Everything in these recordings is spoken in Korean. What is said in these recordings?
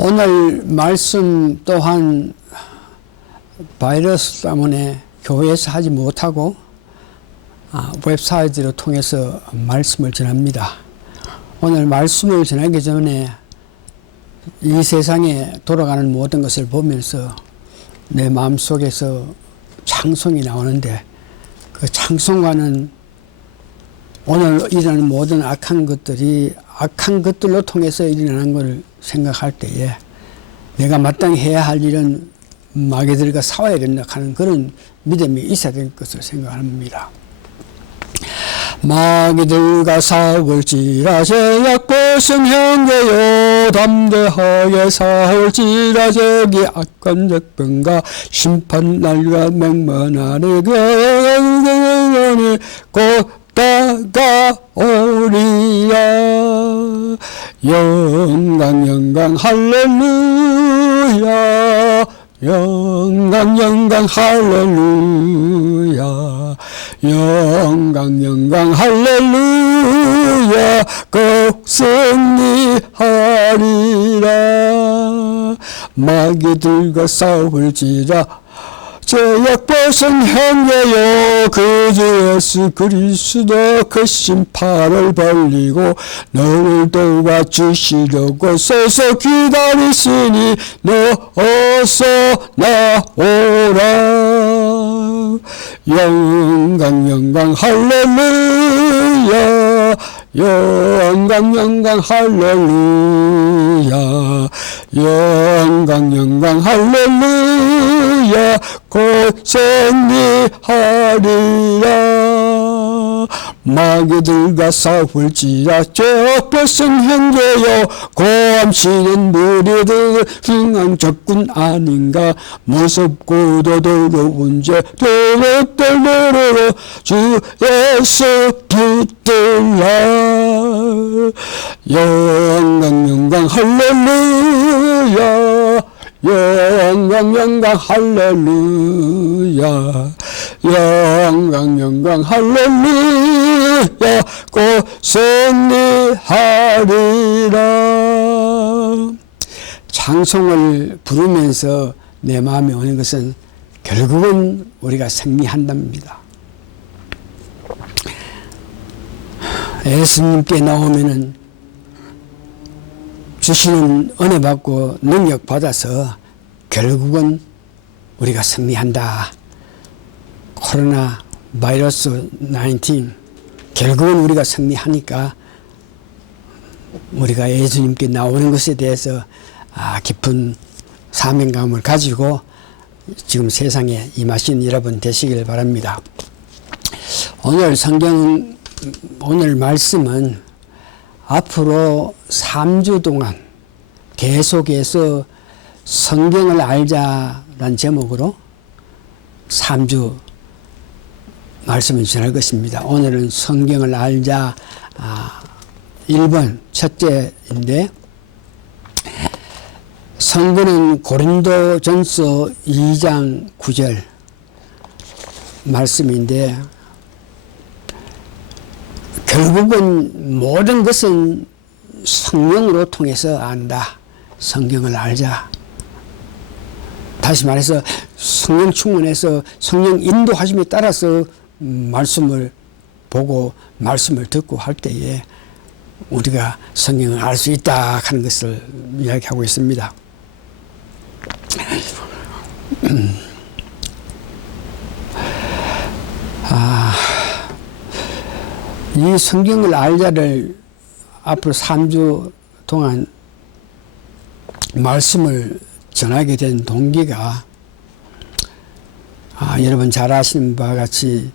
오늘 말씀 또한 바이러스 때문에 교회에서 하지 못하고 웹사이트를 통해서 말씀을 전합니다. 오늘 말씀을 전하기 전에 이 세상에 돌아가는 모든 것을 보면서 내 마음속에서 찬송이 나오는데, 그 찬송가는 오늘 일어나는 모든 악한 것들이 악한 것들로 통해서 일어나는 것을 생각할 때에 내가 마땅히 해야 할 일은 마귀들과 싸워야 된다 하는 그런 믿음이 있어야 될 것을 생각합니다. 마귀들과 싸울지라 제약벗은 형제여, 담대하게 싸울지라 저기 악한 적병과 심판날과 맹만하니 그 곧 다가오리라. 영광 할렐루야, 영광 할렐루야, 영광 할렐루야, 꼭 승리하리라. 마귀들과 싸울지라 제약벗은 형제여, 그 주 예수 그리스도 그 심판을 벌리고 너를 도와주시려고 서서 기다리시니 너 어서 나오라. 영광 할렐루야, 영광 할렐루야, 영광 할렐루야, 곧 승리하리라. 마귀들과 싸울지라 제약벗은 형제여, 고함치는 무리들 흥한 적군 아닌가. 무섭고도 더러운 죄 도둑들으로 주 예수 붙들라. 영광 할렐루야, 영광 할렐루야, 영광 할렐루야, 곧 승리하리라. 찬송을 부르면서 내 마음에 오는 것은 결국은 우리가 승리한답니다. 예수님께 나오면은 주시는 은혜 받고 능력 받아서 결국은 우리가 승리한다. 코로나 바이러스 19 결국은 우리가 승리하니까 우리가 예수님께 나오는 것에 대해서 깊은 사명감을 가지고 지금 세상에 임하신 여러분 되시길 바랍니다. 오늘 말씀은 앞으로 3주 동안 계속해서 성경을 알자라는 제목으로 3주 말씀을 전할 것입니다. 오늘은 성경을 알자 1번 첫째인데, 성경은 고린도전서 2장 9절 말씀인데, 결국은 모든 것은 성령으로 통해서 안다. 성경을 알자. 다시 말해서 성령 충만해서 성령 인도하심에 따라서 말씀을 보고 말씀을 듣고 할 때에 우리가 성경을 알 수 있다 하는 것을 이야기하고 있습니다. 이 성경을 알자를 앞으로 3주 동안 말씀을 전하게 된 동기가 여러분 잘 아시는 바와 같이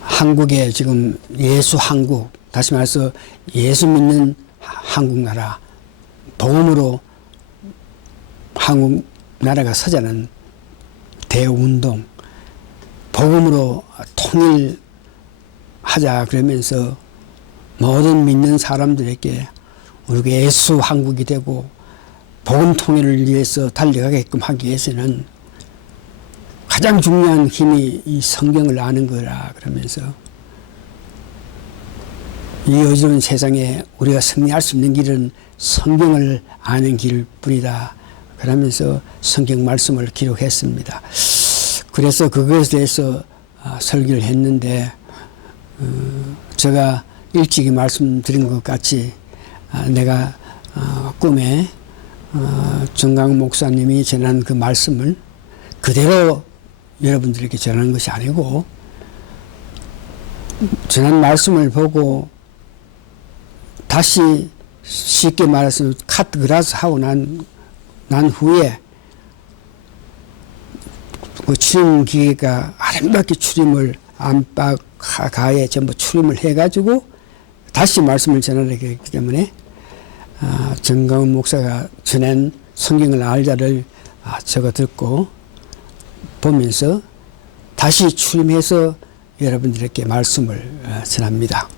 한국에 지금 예수 한국, 다시 말해서 예수 믿는 한국 나라, 복음으로 한국 나라가 서자는 대운동, 복음으로 통일하자 그러면서 모든 믿는 사람들에게 우리가 예수 한국이 되고 복음 통일을 위해서 달려가게끔 하기 위해서는 가장 중요한 힘이 이 성경을 아는 거라 그러면서 이 어지러운 세상에 우리가 승리할 수 있는 길은 성경을 아는 길뿐이다. 그러면서 성경 말씀을 기록했습니다. 그래서 그것에 대해서 설교를 했는데 제가 일찍이 말씀드린 것 같이 내가 꿈에 정강 목사님이 전한 그 말씀을 그대로 여러분들에게 전하는 것이 아니고 전한 말씀을 보고 다시 쉽게 말해서 카트그라스 하고 난 후에 그 추림 기계가 아름답게 추림을 안팎 가에 전부 추림을 해가지고 다시 말씀을 전하기 때문에 정강훈 목사가 전한 성경을 알자를 적어 듣고 보면서 다시 추림해서 여러분들에게 말씀을 전합니다.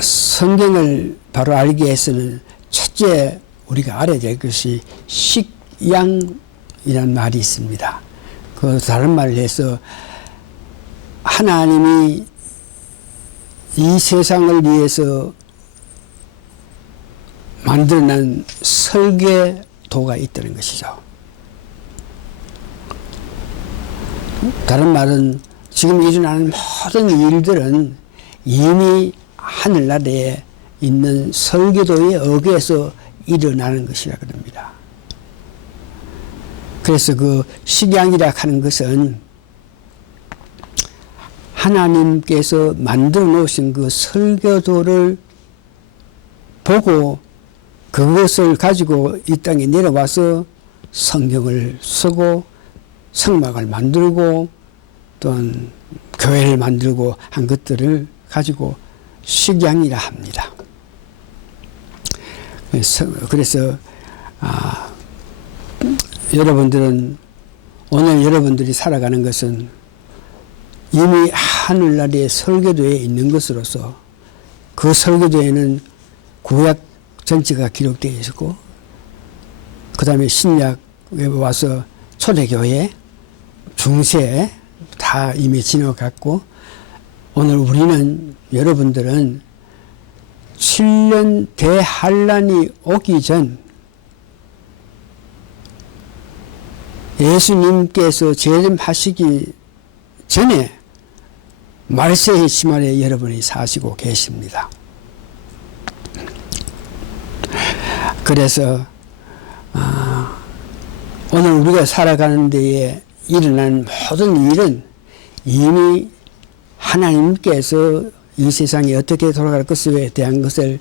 성경을 바로 알기 위해서는 첫째 우리가 알아야 될 것이 식양이라는 말이 있습니다. 그 다른 말을 해서 하나님이 이 세상을 위해서 만들어낸 설계도가 있다는 것이죠. 다른 말은 지금 일어나는 모든 일들은 이미 하늘나라에 있는 설계도에 의해서 일어나는 것이라 그럽니다. 그래서 그 식양이라 하는 것은 하나님께서 만들어 놓으신 그 설계도를 보고 그것을 가지고 이 땅에 내려와서 성경을 쓰고 성막을 만들고 또는 교회를 만들고 한 것들을 가지고 식양이라 합니다. 그래서 여러분들은 오늘 여러분들이 살아가는 것은 이미 하늘나라의 설계도에 있는 것으로서 그 설계도에는 구약 전체가 기록되어 있고 그 다음에 신약에 와서 초대교회, 중세 다 이미 지나갔고 오늘 우리는 여러분들은 7년 대환란이 오기 전 예수님께서 재림하시기 전에 말세의 시말에 여러분이 사시고 계십니다. 그래서 오늘 우리가 살아가는 데에 일어난 모든 일은 이미 하나님께서 이 세상이 어떻게 돌아갈 것에 대한 것을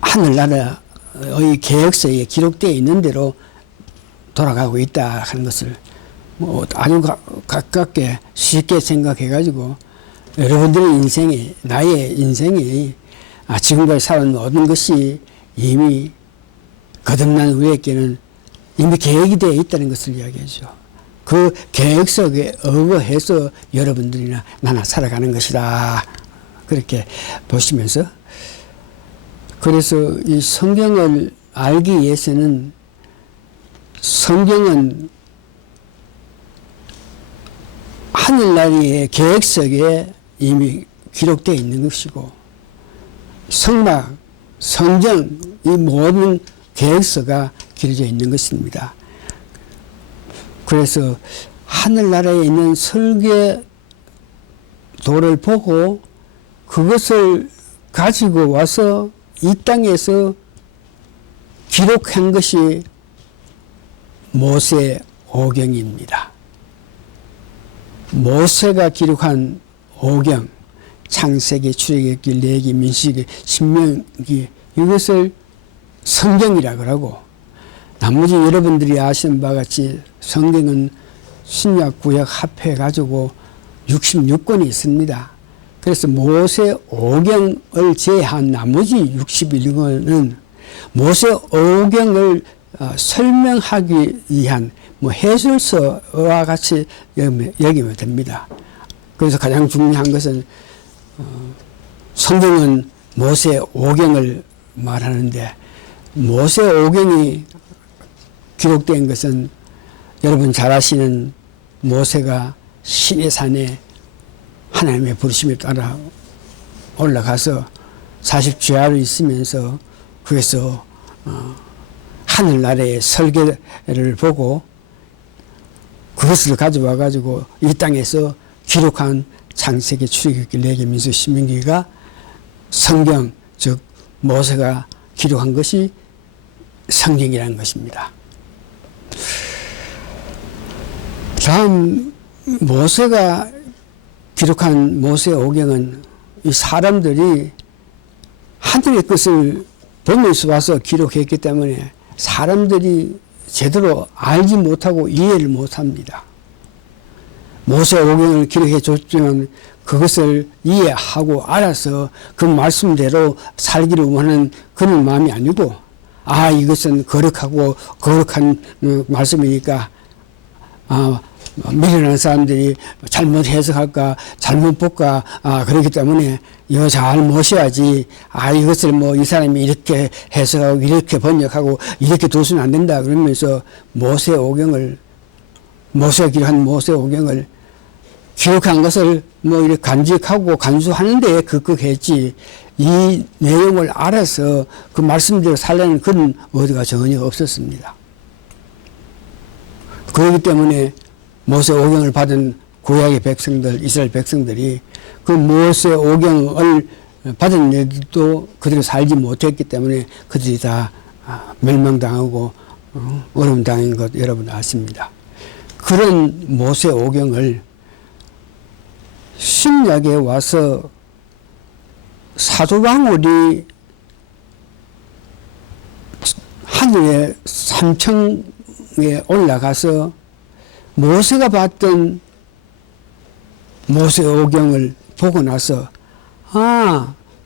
하늘나라의 계획서에 기록되어 있는 대로 돌아가고 있다 하는 것을 아주 가깝게 쉽게 생각해가지고 여러분들의 인생이 나의 인생이 지금까지 살아온 모든 것이 이미 거듭난 우리에게는 이미 계획이 되어 있다는 것을 이야기하죠. 그 계획 속에 의거해서 여러분들이나 나나 살아가는 것이다. 그렇게 보시면서 그래서 이 성경을 알기 위해서는 성경은 하늘나라의 계획석에 이미 기록되어 있는 것이고 성막, 성경 이 모든 계획서가 기록되어 있는 것입니다. 그래서 하늘나라에 있는 설계도를 보고 그것을 가지고 와서 이 땅에서 기록한 것이 모세 오경입니다. 모세가 기록한 오경, 창세기, 출애굽기, 레위기, 민수기, 신명기 이것을 성경이라고 하고 나머지 여러분들이 아시는 바와 같이 성경은 신약 구약 합해 가지고 66권이 있습니다. 그래서 모세 오경을 제한 나머지 61권은 모세 오경을 설명하기 위한 해설서와 같이 여기면 됩니다. 그래서 가장 중요한 것은 성경은 모세 오경을 말하는데 모세 오경이 기록된 것은 여러분 잘 아시는 모세가 시내산에 하나님의 부르심에 따라 올라가서 40주야로 있으면서 거기서 하늘나라의 설계를 보고 그것을 가져와 가지고 이 땅에서 기록한 창세기, 출애굽기, 레위기, 민수기, 신명기가 성경, 즉 모세가 기록한 것이 성경이라는 것입니다. 다음 모세가 기록한 모세 오경은 이 사람들이 하늘의 것을 보면서 와서 기록했기 때문에 사람들이 제대로 알지 못하고 이해를 못합니다. 모세 오경을 기록해 줬지만 그것을 이해하고 알아서 그 말씀대로 살기를 원하는 그런 마음이 아니고, 이것은 거룩한 말씀이니까 미련한 사람들이 잘못 해석할까, 잘못 볼까, 그렇기 때문에 이거 잘 모셔야지. 이것을 이 사람이 이렇게 해석하고, 이렇게 번역하고, 이렇게 둬서는 안 된다. 그러면서 모세가 기록한 모세 오경을 기록한 것을 이렇게 간직하고 간수하는 데에 급급했지, 이 내용을 알아서 그 말씀대로 살려는 그런 의도가 전혀 없었습니다. 그렇기 때문에 모세 오경을 받은 구약의 백성들, 이스라엘 백성들이 그 모세 오경을 받은 애들도 그대로 살지 못했기 때문에 그들이 다 멸망당하고 어려움 당한 것 여러분 아십니다. 그런 모세 오경을 신약에 와서 사도 바울이 하늘의 삼층에 올라가서 모세가 봤던 모세 오경을 보고 나서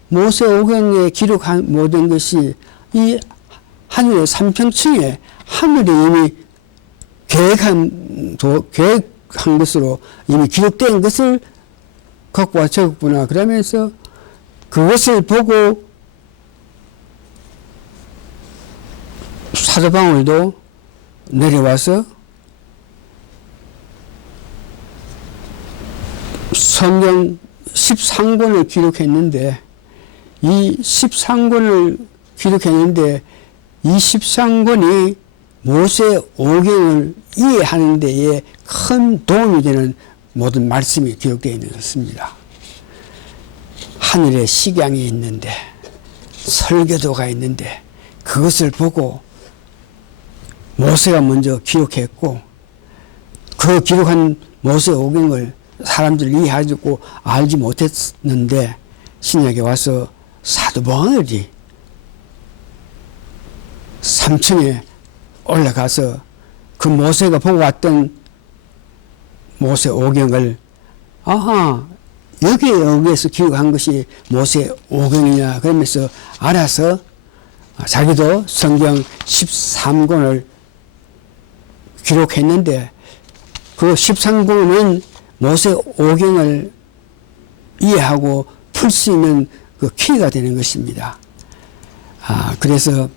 모세 오경에 기록한 모든 것이 이 하늘의 삼층층에 하늘이 이미 계획한 것으로 이미 기록된 것을 갖고 와 적었구나. 그러면서 그것을 보고 사도 바울도 내려와서 성경 13권을 기록했는데 이 13권이 모세 오경을 이해하는 데에 큰 도움이 되는 모든 말씀이 기록되어 있는 것입니다. 하늘에 식양이 있는데, 설계도가 있는데, 그것을 보고 모세가 먼저 기록했고, 그 기록한 모세 오경을 사람들이 이해하고 알지 못했는데, 신약에 와서 사도 바울이 3층에 올라가서 그 모세가 보고 왔던 모세 오경을 여기에서 기록한 것이 모세 오경이냐 그러면서 알아서 자기도 성경 13권을 기록했는데 그 13권은 모세 오경을 이해하고 풀 수 있는 그 키가 되는 것입니다. 그래서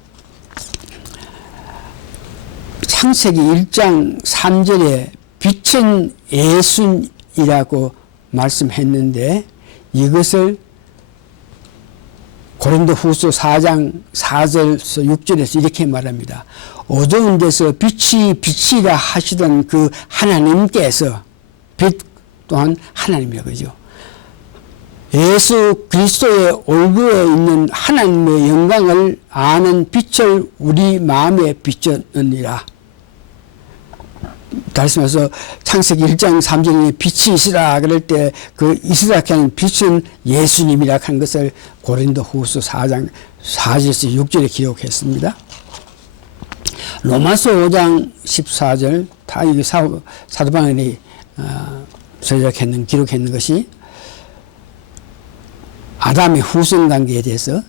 창세기 1장 3절에 빛은 예수이라고 말씀했는데 이것을 고린도후서 4장 4절에서 6절에서 이렇게 말합니다. 어두운 데서 빛이라 하시던 그 하나님께서, 빛 또한 하나님이라 그러죠. 예수 그리스도의 얼굴에 있는 하나님의 영광을 아는 빛을 우리 마음에 비췄느니라. 다시 말해서 창세기 1장 3절에 빛이 있으라 그럴 때 그 있으라 하는 빛은 예수님이라 하는 것을 고린도후서 4장 4절에서 6절에 기록했습니다. 로마서 5장 14절 다 이게 사도 바울이 기록했는 것이 아담의 후손 관계에 대해서,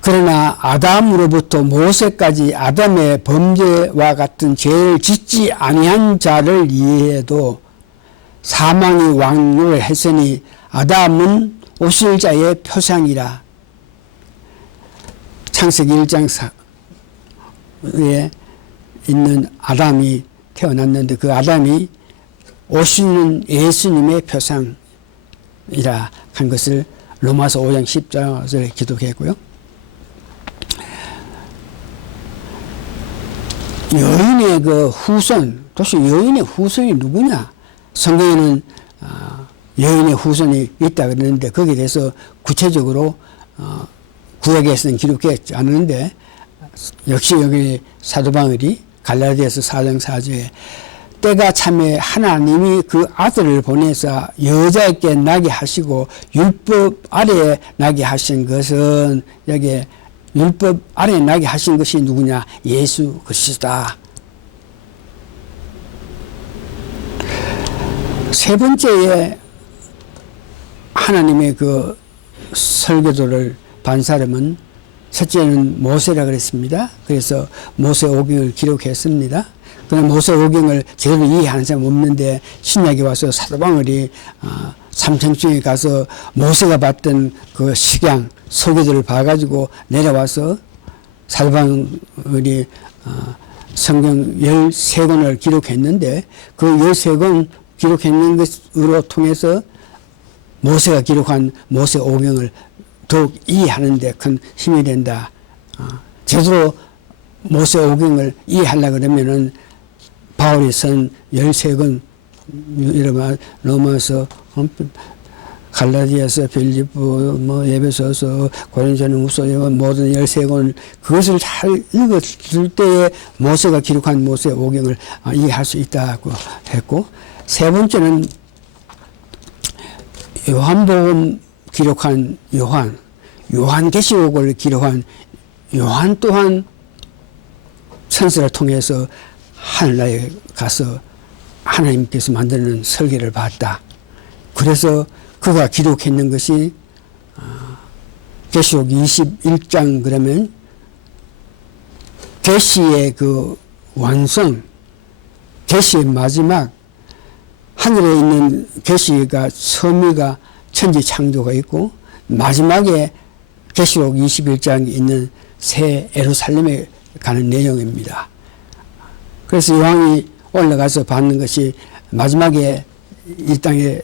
그러나 아담으로부터 모세까지 아담의 범죄와 같은 죄를 짓지 아니한 자를 이해해도 사망이 왕노를 했으니 아담은 오실 자의 표상이라. 창세기 1장 에 있는 아담이 태어났는데 그 아담이 오시는 예수님의 표상, 이라 한 것을 로마서 5장 10절에 기록했고요. 여인의 그 후손, 도대체 여인의 후손이 누구냐? 성경에는 여인의 후손이 있다 그러는데 거기에 대해서 구체적으로 구약에서는 기록하지 않는데 역시 여기 사도 바울이 갈라디아서 4장 4절에 때가 참에 하나님이 그 아들을 보내서 여자에게 나게 하시고 율법 아래에 나게 하신 것은 여기 율법 아래에 나게 하신 것이 누구냐? 예수 그리스도다. 세 번째에 하나님의 그 설교도를 반 사람은 첫째는 모세라 그랬습니다. 그래서 모세 오경을 기록했습니다. 그러나 모세 오경을 제대로 이해하는 사람 없는데 신약에 와서 사도 바울이 삼청중에 가서 모세가 봤던 그 식양 설교도를 봐가지고 내려와서 사도 바울이 성경 13권을 기록했는데 그 13권 기록했는 것으로 통해서 모세가 기록한 모세 오경을 더욱 이해하는 데 큰 힘이 된다. 제대로 모세 오경을 이해하려고 그러면은 바울이 쓴 13권, 로마서, 갈라디아서, 빌립보, 에베소서, 고린도전서 모든 13권 그것을 잘 읽었을 때에 모세가 기록한 모세 오경을 이해할 수 있다고 했고, 세 번째는 요한복음 기록한 요한계시록을 기록한 요한 또한 천사를 통해서 하늘나라에 가서 하나님께서 만드는 설계를 봤다. 그래서 그가 기록했는 것이 계시록 21장 그러면 계시의 그 완성, 계시의 마지막 하늘에 있는 계시가 처음이가 천지 창조가 있고 마지막에 계시록 21장에 있는 새 예루살렘에 가는 내용입니다. 그래서 요한이 올라가서 받는 것이 마지막에 이 땅에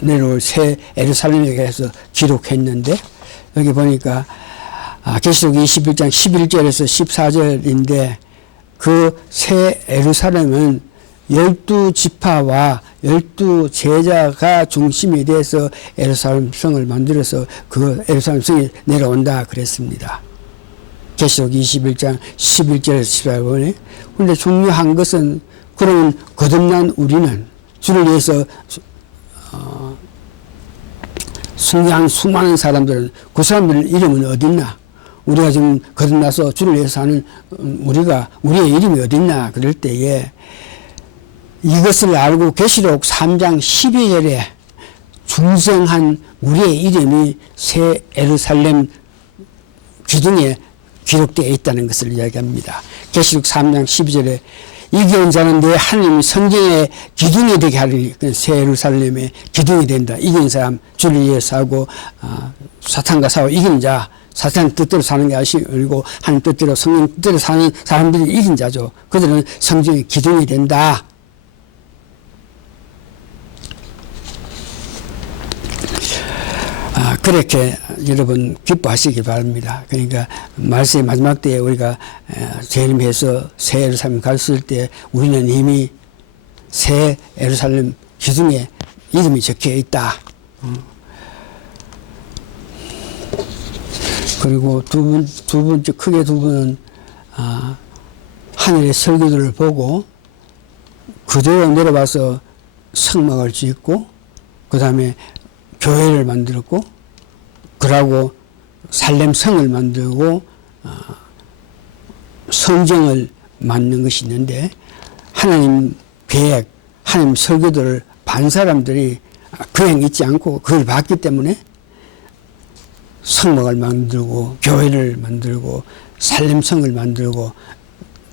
내려올 새 예루살렘에 가서 기록했는데 여기 보니까 계시록 21장 11절에서 14절인데 그 새 예루살렘은 12지파와 12제자가 중심이 돼서 예루살렘 성을 만들어서 그 예루살렘 성이 내려온다 그랬습니다. 계시록 21장 11절에서 14절에. 그런데 중요한 것은 그러면 거듭난 우리는 주를 위해서 순교한 수많은 사람들은 그 사람들 이름은 어딨나? 우리가 지금 거듭나서 주를 위해서 사는 우리의 이름이 어딨나? 그럴 때에 이것을 알고 계시록 3장 12절에 중생한 우리의 이름이 새 예루살렘 기둥에 기록되어 있다는 것을 이야기합니다. 계시록 3장 12절에 이기온 자는 내 하나님 성경의 기둥이 되게 하리니 새 예루살렘의 기둥이 된다. 이긴 사람 주를 위해서 하고 사탄과 싸워 이긴 자, 사탄 뜻대로 사는 게 아니고 하나님 뜻대로 성령 뜻대로 사는 사람들이 이긴 자죠. 그들은 성경의 기둥이 된다. 그렇게 여러분 기뻐하시기 바랍니다. 그러니까 말세의 마지막 때에 우리가 재림해서 새 예루살렘 갔을 때 우리는 이미 새 예루살렘 기둥에 이름이 적혀 있다. 그리고 두 번째 크게 두 번은 하늘의 설교들을 보고 그대로 내려와서 성막을 짓고 그 다음에 교회를 만들었고 그러고 살렘성을 만들고 성경을 만든 것이 있는데 하나님 계획, 하나님 설교들을 반 사람들이 그냥 있지 않고 그걸 봤기 때문에 성막을 만들고 교회를 만들고 살렘성을 만들고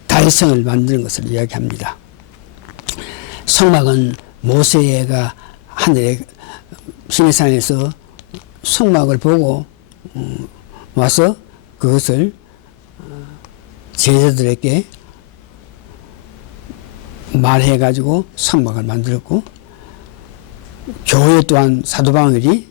다윗성을 만드는 것을 이야기합니다. 성막은 모세가 하늘에 시내산에서 성막을 보고 와서 그것을 제자들에게 말해가지고 성막을 만들었고 교회 또한 사도 바울이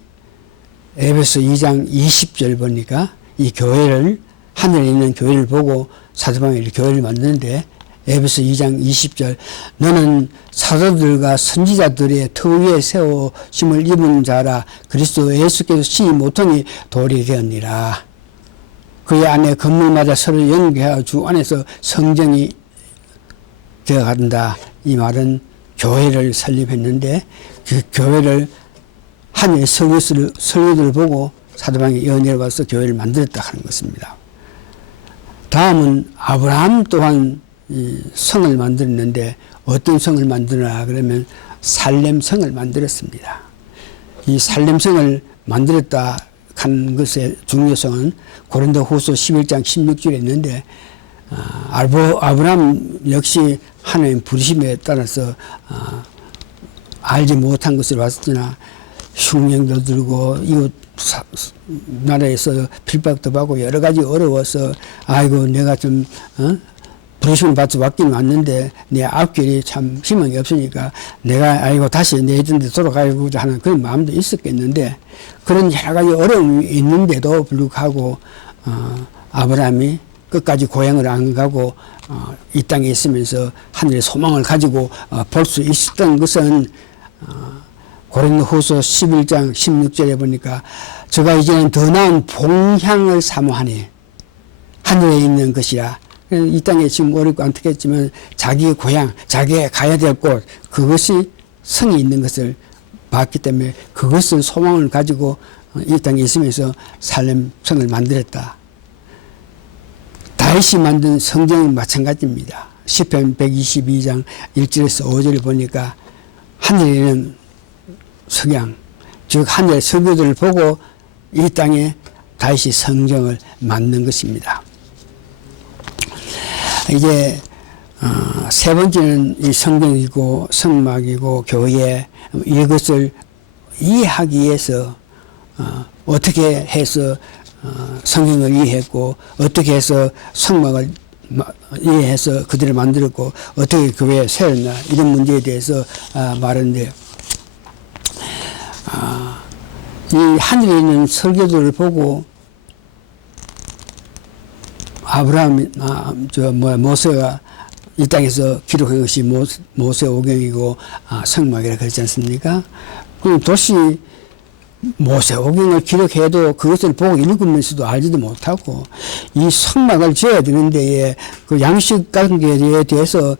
에베소 2장 20절 보니까 이 교회를, 하늘에 있는 교회를 보고 사도 바울이 교회를 만드는데, 에베소 2장 20절, 너는 사도들과 선지자들의 터 위에 세우심을 입은 자라. 그리스도 예수께서 신이 모퉁이 돌이 되었니라. 그의 안에 건물마다 서로 연계하여 주 안에서 성전이 되어간다. 이 말은 교회를 설립했는데, 그 교회를 하늘의 설교들을 보고 사도 바울이 내려와서 교회를 만들었다 하는 것입니다. 다음은 아브라함 또한 이 성을 만들었는데, 어떤 성을 만드나 그러면 살렘 성을 만들었습니다. 이 살렘 성을 만들었다 한 것의 중요성은 고린도후서 11장 16절에 있는데, 아브라함 역시 하나님 부르심에 따라서 알지 못한 것을 봤으나 흉년도 들고 이웃 나라에서 필박도 받고 여러 가지 어려워서, 아이고 내가 좀 부르심을 받지 왔긴 왔는데 내 앞길이 참 희망이 없으니까 내가 아이고 다시 내 있던 데 돌아가고자 하는 그런 마음도 있었겠는데, 그런 여러 가지 어려움이 있는데도 불구하고 아브라함이 끝까지 고향을 안 가고 이 땅에 있으면서 하늘의 소망을 가지고 볼 수 있었던 것은 고린도후서 11장 16절에 보니까, 저가 이제는 더 나은 봉향을 사모하니 하늘에 있는 것이라. 이 땅에 지금 어렵고 안타깝지만 자기의 고향, 자기가 가야 될 곳, 그것이 성이 있는 것을 봤기 때문에 그것을 소망을 가지고 이 땅에 있으면서 살렘 성을 만들었다. 다윗이 만든 성경은 마찬가지입니다. 시편 122장 1절에서 5절을 보니까 하늘에 있는 석양, 즉 하늘의 설교들을 보고 이 땅에 다윗이 성경을 만든 것입니다. 이제 세 번째는 이 성경이고 성막이고 교회, 이것을 이해하기 위해서 어떻게 해서 성경을 이해했고, 어떻게 해서 성막을 이해해서 그들을 만들었고, 어떻게 교회에 세웠나, 이런 문제에 대해서 말하는데, 이 하늘에 있는 설교들을 보고 모세가 이 땅에서 기록한 것이 모세오경이고 성막이라 그러지 않습니까? 그럼 도시 모세오경을 기록해도 그것을 보고 읽으면서도 알지도 못하고, 이 성막을 지어야 되는데 그 양식 관계에 대해서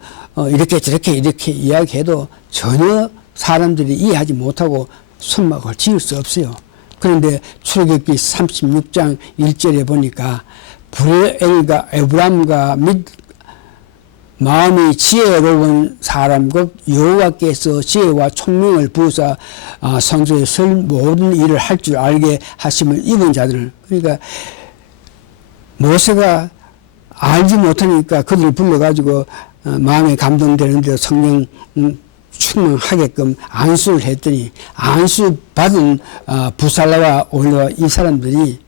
이렇게 저렇게 이렇게 이야기해도 전혀 사람들이 이해하지 못하고 성막을 지을 수 없어요. 그런데 출애굽기 36장 1절에 보니까 브레엘과 에브람과 및 마음이 지혜로운 사람 곧 여호와께서 지혜와 총명을 부으사 성소에 설 모든 일을 할 줄 알게 하심을 입은 자들을, 그러니까 모세가 알지 못하니까 그들을 불러가지고 마음에 감동되는데 성령 충만하게끔 안수를 했더니, 안수 받은 부살라와 올라와 이 사람들이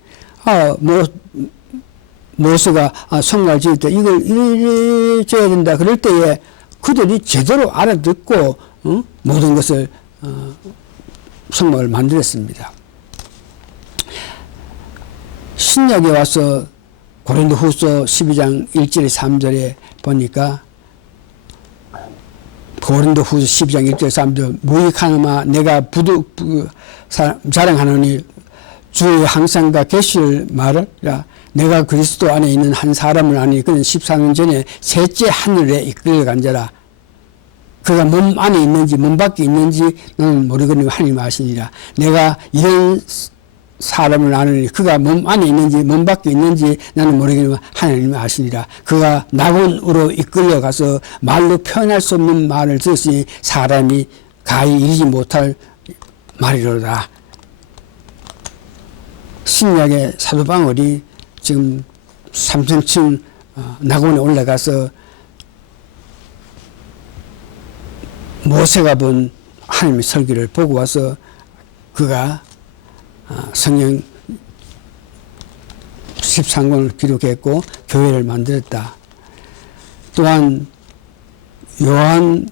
모세가 성막을 지을 때 이걸 이래 줘야 된다 그럴 때에 그들이 제대로 알아듣고 모든 것을 성막을 만들었습니다. 신약에 와서 고린도후서 12장 1절에 3절에 보니까, 고린도후서 12장 1절 3절, 무익하나마 내가 자랑하노니 주의 항상과 계시를 말하라. 내가 그리스도 안에 있는 한 사람을 아니 그는 14년 전에 셋째 하늘에 이끌어간 자라. 그가 몸 안에 있는지 몸 밖에 있는지 너는 모르거니와 하나님 아시니라. 내가 이런 사람을 아느니 그가 몸 안에 있는지 몸 밖에 있는지 나는 모르겠지만 하나님이 아시니라. 그가 낙원으로 이끌려가서 말로 표현할 수 없는 말을 들었으니 사람이 가히 이르지 못할 말이로다. 신약의 사도 바울이 지금 3층 낙원에 올라가서 모세가 본 하나님의 설교를 보고 와서 그가 성경 13권을 기록했고 교회를 만들었다. 또한 요한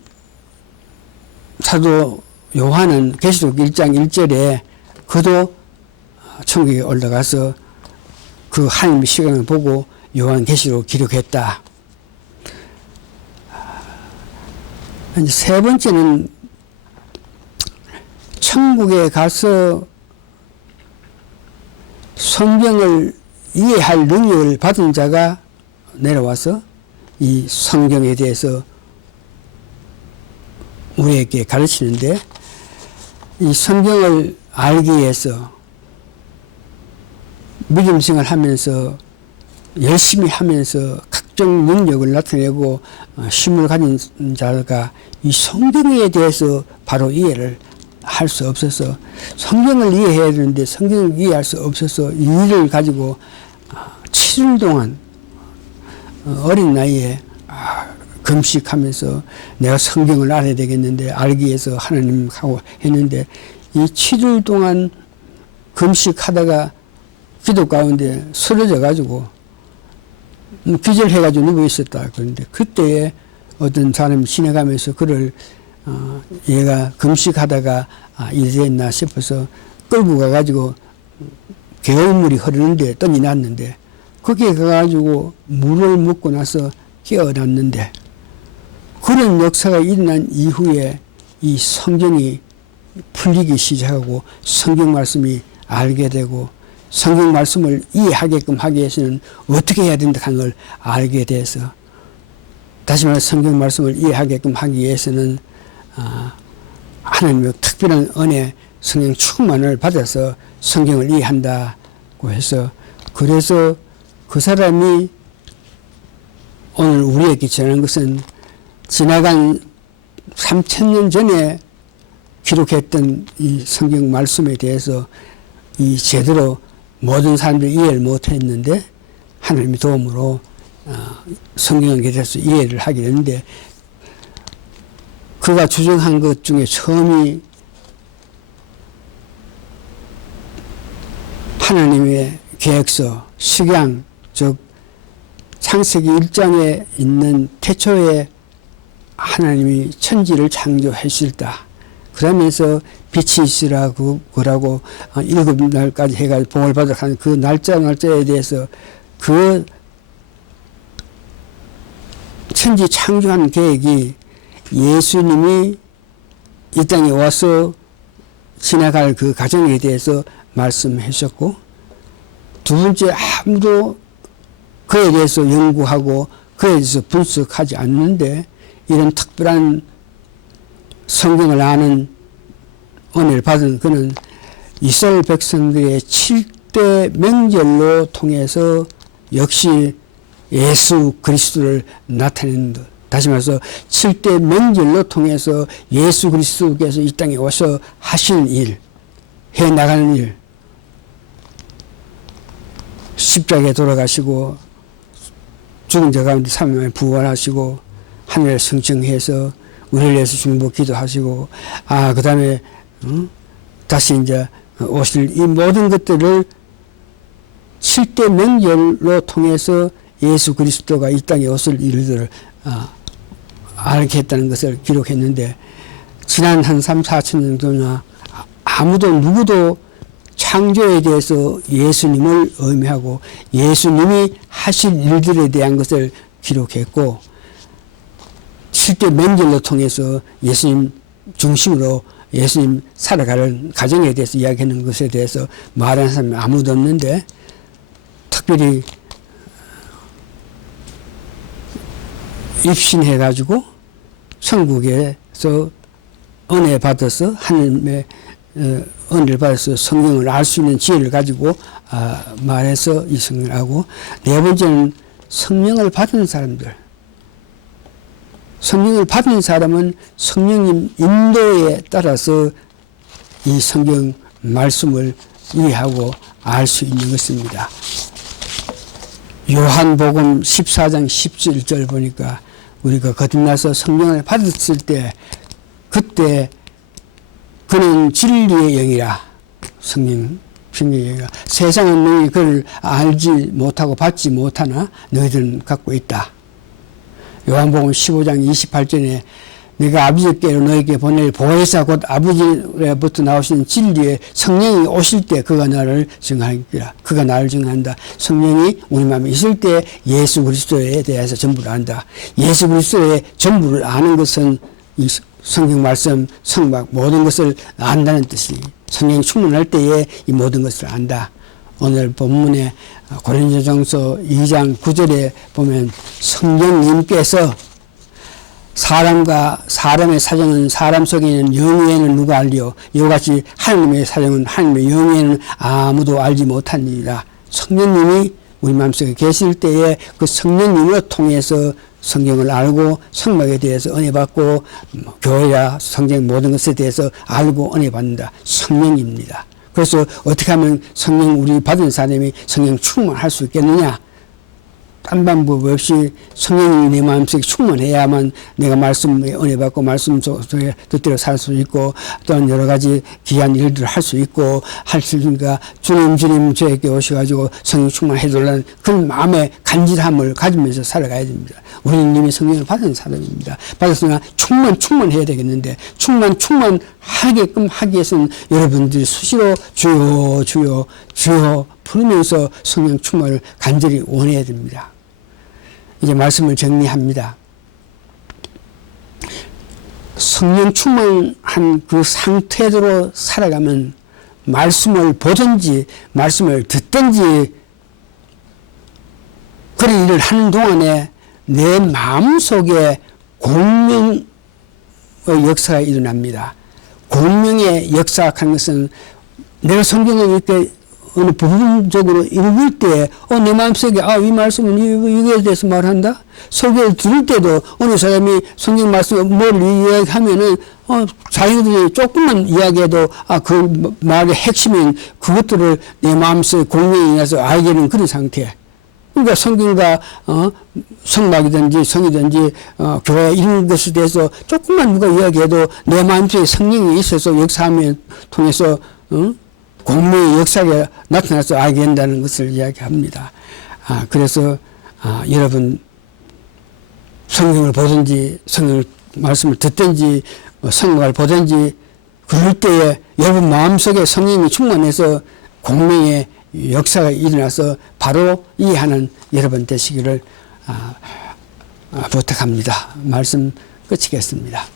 사도 요한은 계시록 1장 1절에 그도 천국에 올라가서 그 하나님의 시간을 보고 요한 계시록 기록했다. 이제 세 번째는 천국에 가서 성경을 이해할 능력을 받은 자가 내려와서 이 성경에 대해서 우리에게 가르치는데, 이 성경을 알기 위해서 믿음 생활하면서 열심히 하면서 각종 능력을 나타내고 힘을 가진 자가 이 성경에 대해서 바로 이해를 할 수 없어서, 성경을 이해해야 되는데 성경을 이해할 수 없어서 이 일을 가지고 7일 동안 어린 나이에 금식하면서 내가 성경을 알아야 되겠는데 알기 위해서 하나님하고 했는데, 이 7일 동안 금식하다가 기도 가운데 쓰러져 가지고 기절해가지고 누워 있었다. 그런데 그때에 어떤 사람이 지나가면서 그를 얘가 금식하다가 이랬나 싶어서 끌고 가가지고 개울물이 흐르는데 던지 놨는데, 거기에 가가지고 물을 먹고 나서 깨어났는데, 그런 역사가 일어난 이후에 이 성경이 풀리기 시작하고 성경 말씀이 알게 되고, 성경 말씀을 이해하게끔 하기 위해서는 어떻게 해야 된다 하는 걸 알게 돼서, 다시 말해 성경 말씀을 이해하게끔 하기 위해서는 하나님의 특별한 은혜, 성령 충만을 받아서 성경을 이해한다고 해서, 그래서 그 사람이 오늘 우리에게 전하는 것은 지나간 3000년 전에 기록했던 이 성경 말씀에 대해서 이 제대로 모든 사람들이 이해를 못했는데 하나님의 도움으로 성경에 대해서 이해를 하게 됐는데, 그가 주장한 것 중에 처음이 하나님의 계획서, 식양, 즉 창세기 1장에 있는 태초에 하나님이 천지를 창조하셨다. 그러면서 빛이 있으라고 그러고 7날까지 해가지고 복을 받으러 하는 그 날짜에 대해서 그 천지 창조한 계획이 예수님이 이 땅에 와서 지나갈 그 과정에 대해서 말씀하셨고, 두 번째 아무도 그에 대해서 연구하고 그에 대해서 분석하지 않는데 이런 특별한 성경을 아는 은혜를 받은 그는 이스라엘 백성들의 7대 명절로 통해서 역시 예수 그리스도를 나타내는 것, 다시 말해서 7대 명절로 통해서 예수 그리스도께서 이 땅에 와서 하시는 일, 해나가는 일, 십자가에 돌아가시고 죽은 자 가운데 3일 만에 부활하시고 하늘에 승천해서 우리를 위해서 중보 기도하시고, 그 다음에 다시 이제 오실 이 모든 것들을 7대 명절로 통해서 예수 그리스도가 이 땅에 오실 일들을 알게 했다는 것을 기록했는데, 지난 한 3, 4천 년 정도나 아무도 누구도 창조에 대해서 예수님을 의미하고 예수님이 하실 일들에 대한 것을 기록했고, 7대 명절로 통해서 예수님 중심으로 예수님 살아가는 가정에 대해서 이야기하는 것에 대해서 말하는 사람이 아무도 없는데, 특별히 입신해가지고 천국에서 은혜 받아서 하나님의 은혜를 받아서 성경을 알 수 있는 지혜를 가지고 말해서 이 성경을 하고, 네 번째는 성령을 받은 사람들. 성령을 받은 사람은 성령님 인도에 따라서 이 성경 말씀을 이해하고 알 수 있는 것입니다. 요한복음 14장 17절 보니까 우리가 거듭나서 성령을 받았을 때 그때 그는 진리의 영이라, 성령 진리의 영이라, 세상은 너희 그를 알지 못하고 받지 못하나 너희들은 갖고 있다. 요한복음 15장 28절에 내가 아버지께로 너에게 보낼 보혜사 곧 아버지로부터 나오시는 진리의 성령이 오실 때 그가 나를 증하리라. 그가 나를 증한다. 성령이 우리 마음에 있을 때 예수 그리스도에 대해서 전부를 안다. 예수 그리스도의 전부를 아는 것은 이 성경 말씀, 성막 모든 것을 안다는 뜻이, 성령이 충만할 때에 이 모든 것을 안다. 오늘 본문에 고린도전서 2장 9절에 보면 성령님께서 사람과 사람의 사정은 사람 속에 있는 영에는 누가 알리요? 이와 같이 하나님의 사정은 하나님의 영에는 아무도 알지 못하니라. 성령님이 우리 마음속에 계실 때에 그 성령님을 통해서 성경을 알고 성막에 대해서 은혜 받고 교회야 성경 모든 것에 대해서 알고 은혜 받는다. 성령입니다. 그래서 어떻게 하면 성령 우리 받은 사람이 성령 충만할 수 있겠느냐? 딴 방법 없이 성령이 내 마음속에 충만해야만 내가 말씀에 은혜 받고 말씀 속에 뜻대로 살 수 있고 또한 여러 가지 귀한 일들을 할 수 있고 할 수 있으니까 주님 저에게 오셔가지고 성령 충만해달라는 그런 마음의 간절함을 가지면서 살아가야 됩니다. 우리는 이미 성령을 받은 사람입니다. 받았으나 충만해야 되겠는데 충만하게끔 하기 위해서는 여러분들이 수시로 주여 부르면서 성령 충만을 간절히 원해야 됩니다. 이제 말씀을 정리합니다. 성령 충만한 그 상태로 살아가면 말씀을 보든지 말씀을 듣든지 그런 일을 하는 동안에 내 마음속에 공명의 역사가 일어납니다. 공명의 역사하는 것은 내가 성경을 이렇게 어느 부분적으로 읽을 때, 내 마음속에, 이 말씀은 이거에 대해서 말한다? 설교를 들을 때도 어느 사람이 성경 말씀을 뭘 이야기하면은, 자기들이 조금만 이야기해도, 그 말의 핵심인 그것들을 내 마음속에 공명이 나서 알게 되는 그런 상태. 그러니까 성경과, 성막이든지 성이든지, 교회 이런 것에 대해서 조금만 누가 이야기해도 내 마음속에 성령이 있어서 역사하면 통해서, 공명의 역사가 나타나서 알게 된다는 것을 이야기합니다. 그래서 여러분 성경을 보든지 성경 말씀을 듣든지 성경을 보든지 그럴 때에 여러분 마음속에 성령이 충만해서 공명의 역사가 일어나서 바로 이해하는 여러분 되시기를 부탁합니다. 말씀 끝이겠습니다.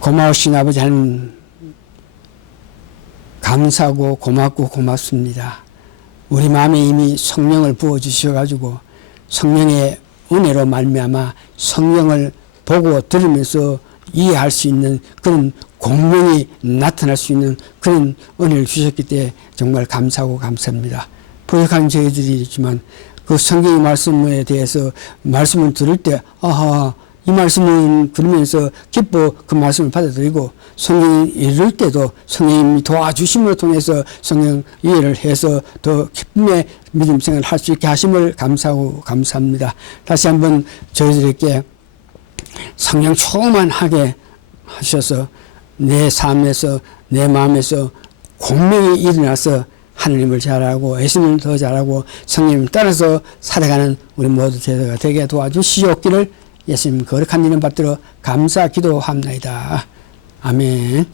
고마우신 아버지 하나님 감사하고 고맙고 고맙습니다. 우리 마음에 이미 성령을 부어주셔가지고 성령의 은혜로 말미암아 성령을 보고 들으면서 이해할 수 있는 그런 공명이 나타날 수 있는 그런 은혜를 주셨기 때문에 정말 감사하고 감사합니다. 부족한 저희들이지만 그 성경의 말씀에 대해서 말씀을 들을 때 이 말씀은 그러면서 기뻐 그 말씀을 받아들이고 성경을 읽을 때도 성령님이 도와주심을 통해서 성경 이해를 해서 더 기쁨의 믿음 생활을 할 수 있게 하심을 감사하고 감사합니다. 다시 한번 저희들에게 성령 충만하게 하셔서 내 삶에서 내 마음에서 공명이 일어나서 하나님을 잘하고 예수님을 더 잘하고 성령님을 따라서 살아가는 우리 모두 되게 도와주시옵기를 예수님 거룩한 이름 받들어 감사 기도합나이다. 아멘.